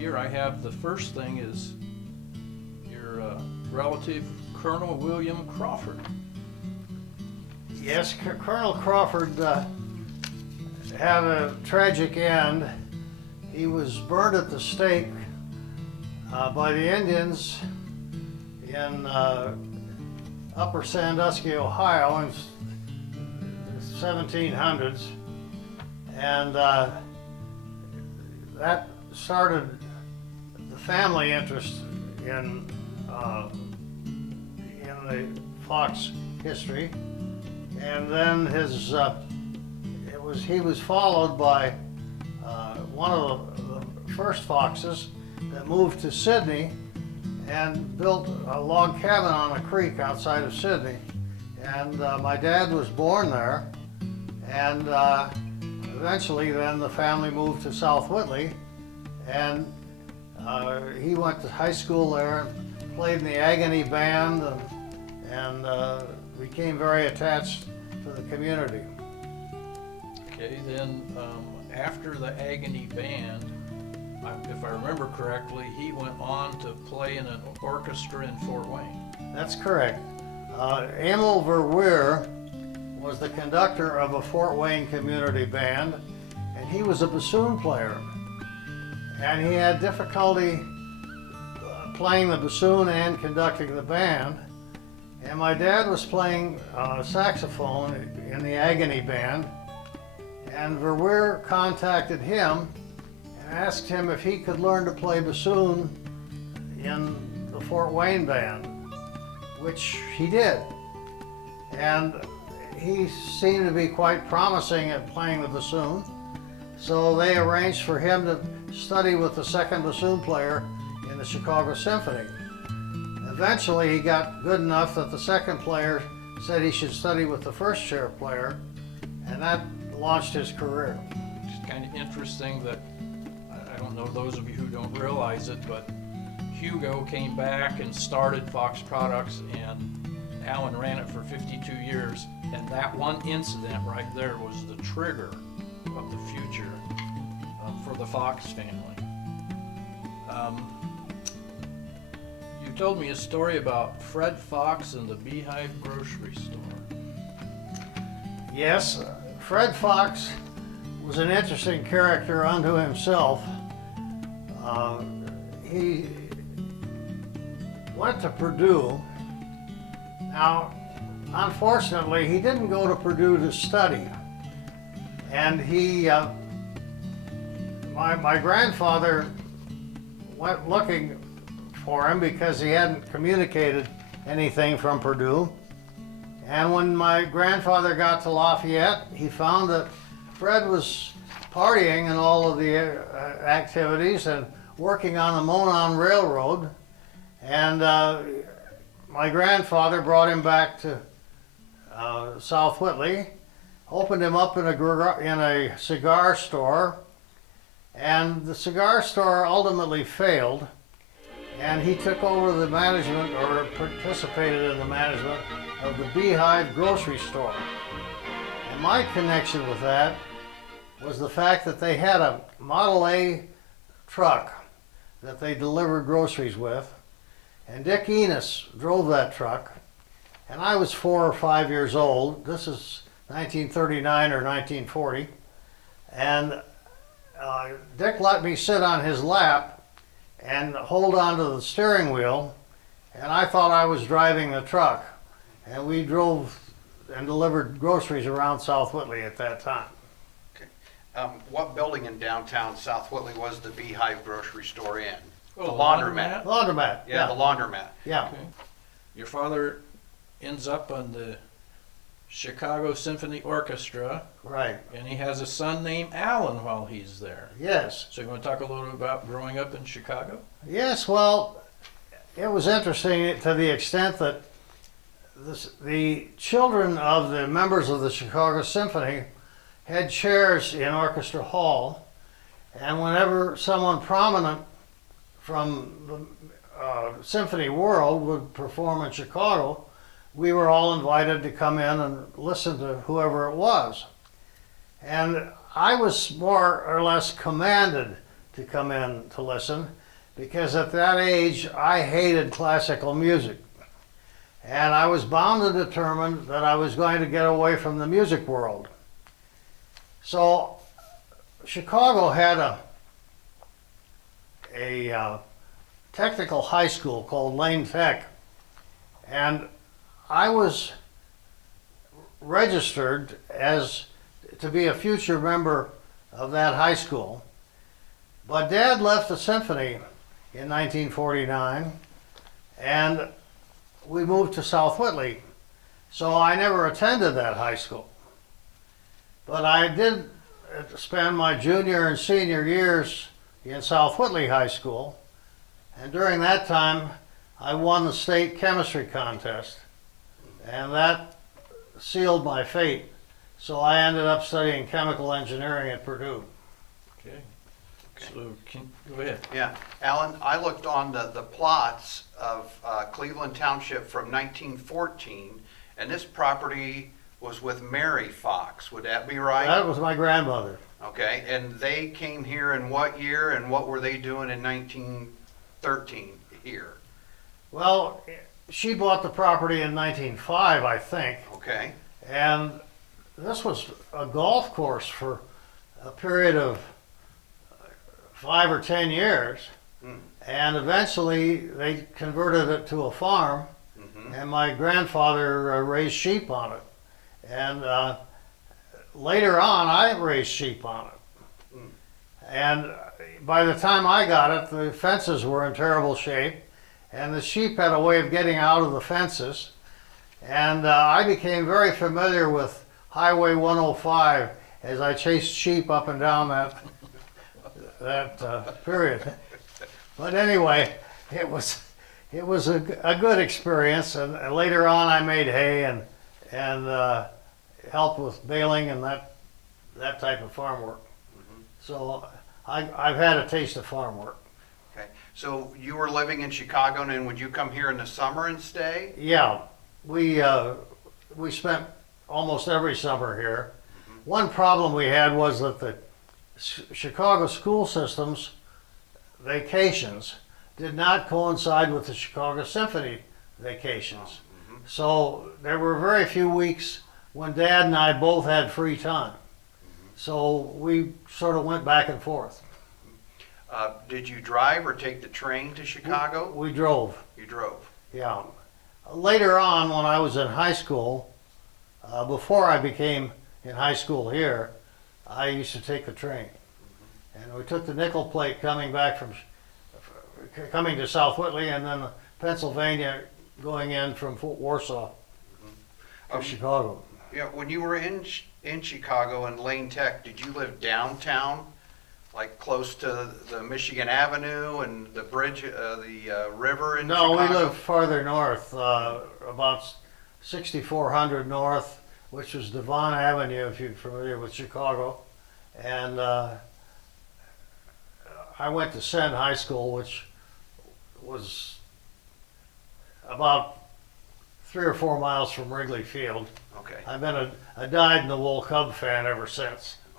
here I have the first thing is your relative, Colonel Willam Crawford. Yes, Colonel Crawford had a tragic end. He was burned at the stake by the Indians in Upper Sandusky, Ohio in the 1700s. And that started the family interest in the Fox history. And then he was followed by one of the first Foxes that moved to Sydney and built a log cabin on a creek outside of Sydney. And my dad was born there, and eventually then the family moved to South Whitley, and he went to high school there and played in the Agony Band and became very attached to the community. Okay, then after the Agony Band, if I remember correctly, he went on to play in an orchestra in Fort Wayne. That's correct. Emil Verweer was the conductor of a Fort Wayne community band, and he was a bassoon player. And he had difficulty playing the bassoon and conducting the band. And my dad was playing saxophone in the Agony Band, and Verweer contacted him and asked him if he could learn to play bassoon in the Fort Wayne Band, which he did. And he seemed to be quite promising at playing the bassoon, so they arranged for him to study with the second bassoon player in the Chicago Symphony. Eventually he got good enough that the second player said he should study with the first chair player, and that launched his career. It's kind of interesting that, I don't know those of you who don't realize it, but Hugo came back and started Fox Products, and Alan ran it for 52 years, and that one incident right there was the trigger of the future for the Fox family. You told me a story about Fred Fox and the Beehive grocery store. Yes, Fred Fox was an interesting character unto himself. He went to Purdue. Now, unfortunately, he didn't go to Purdue to study. And my grandfather went looking for him because he hadn't communicated anything from Purdue. And when my grandfather got to Lafayette, he found that Fred was partying in all of the activities and working on the Monon Railroad. And my grandfather brought him back to South Whitley, opened him up in a cigar store, and the cigar store ultimately failed, and he took over the management, or participated in the management, of the Beehive grocery store. And my connection with that was the fact that they had a Model A truck that they delivered groceries with, and Dick Enos drove that truck, and I was 4 or 5 years old. This is 1939 or 1940, and Dick let me sit on his lap and hold onto the steering wheel, and I thought I was driving the truck, and we drove and delivered groceries around South Whitley at that time. Okay. What building in downtown South Whitley was the Beehive grocery store in? Oh, the laundromat. Laundromat. Yeah, the laundromat. Yeah. Okay. Your father ends up on the Chicago Symphony Orchestra, Right. and he has a son named Alan while he's there. Yes. So you want to talk a little bit about growing up in Chicago? Yes, well, it was interesting to the extent that the children of the members of the Chicago Symphony had chairs in Orchestra Hall, and whenever someone prominent from the symphony world would perform in Chicago, we were all invited to come in and listen to whoever it was. And I was more or less commanded to come in to listen, because at that age I hated classical music. And I was bound and determined that I was going to get away from the music world. So Chicago had a technical high school called Lane Tech, and I was registered as to be a future member of that high school. But Dad left the symphony in 1949, and we moved to South Whitley, so I never attended that high school. But I did spend my junior and senior years in South Whitley High School, and during that time I won the state chemistry contest, and that sealed my fate. So I ended up studying chemical engineering at Purdue. Okay. So, go ahead. Yeah, Alan, I looked on the plots of Cleveland Township from 1914, and this property was with Mary Fox. Would that be right? That was my grandmother. Okay, and they came here in what year, and what were they doing in 1913 here? Well, she bought the property in 1905, I think, Okay, and this was a golf course for a period of 5 or 10 years, and eventually they converted it to a farm, and my grandfather raised sheep on it. And later on, I raised sheep on it. And by the time I got it, the fences were in terrible shape, and the sheep had a way of getting out of the fences. And I became very familiar with Highway 105 as I chased sheep up and down that period. But anyway, it was a good experience. And later on, I made hay and helped with baling and that type of farm work. So I've had a taste of farm work. okay. So you were living in Chicago, and then would you come here in the summer and stay? Yeah, we spent almost every summer here. One problem we had was that the Chicago school system's vacations did not coincide with the Chicago Symphony vacations. So there were very few weeks when Dad and I both had free time. So we sort of went back and forth. Did you drive or take the train to Chicago? We drove, You drove. yeah. Later on, when I was in high school, before I became in high school here, I used to take the train. And we took the nickel plate coming to South Whitley, and then Pennsylvania going in from Warsaw to Chicago. Yeah, when you were in Chicago in Lane Tech, did you live downtown, like close to the Michigan Avenue and the bridge, the river in No, Chicago? we lived farther north, about 6400 north, which was Devon Avenue, if you're familiar with Chicago. And I went to Senn High School, which was about 3 or 4 miles from Wrigley Field. Okay, I've been a dyed-in-the-wool Cub fan ever since.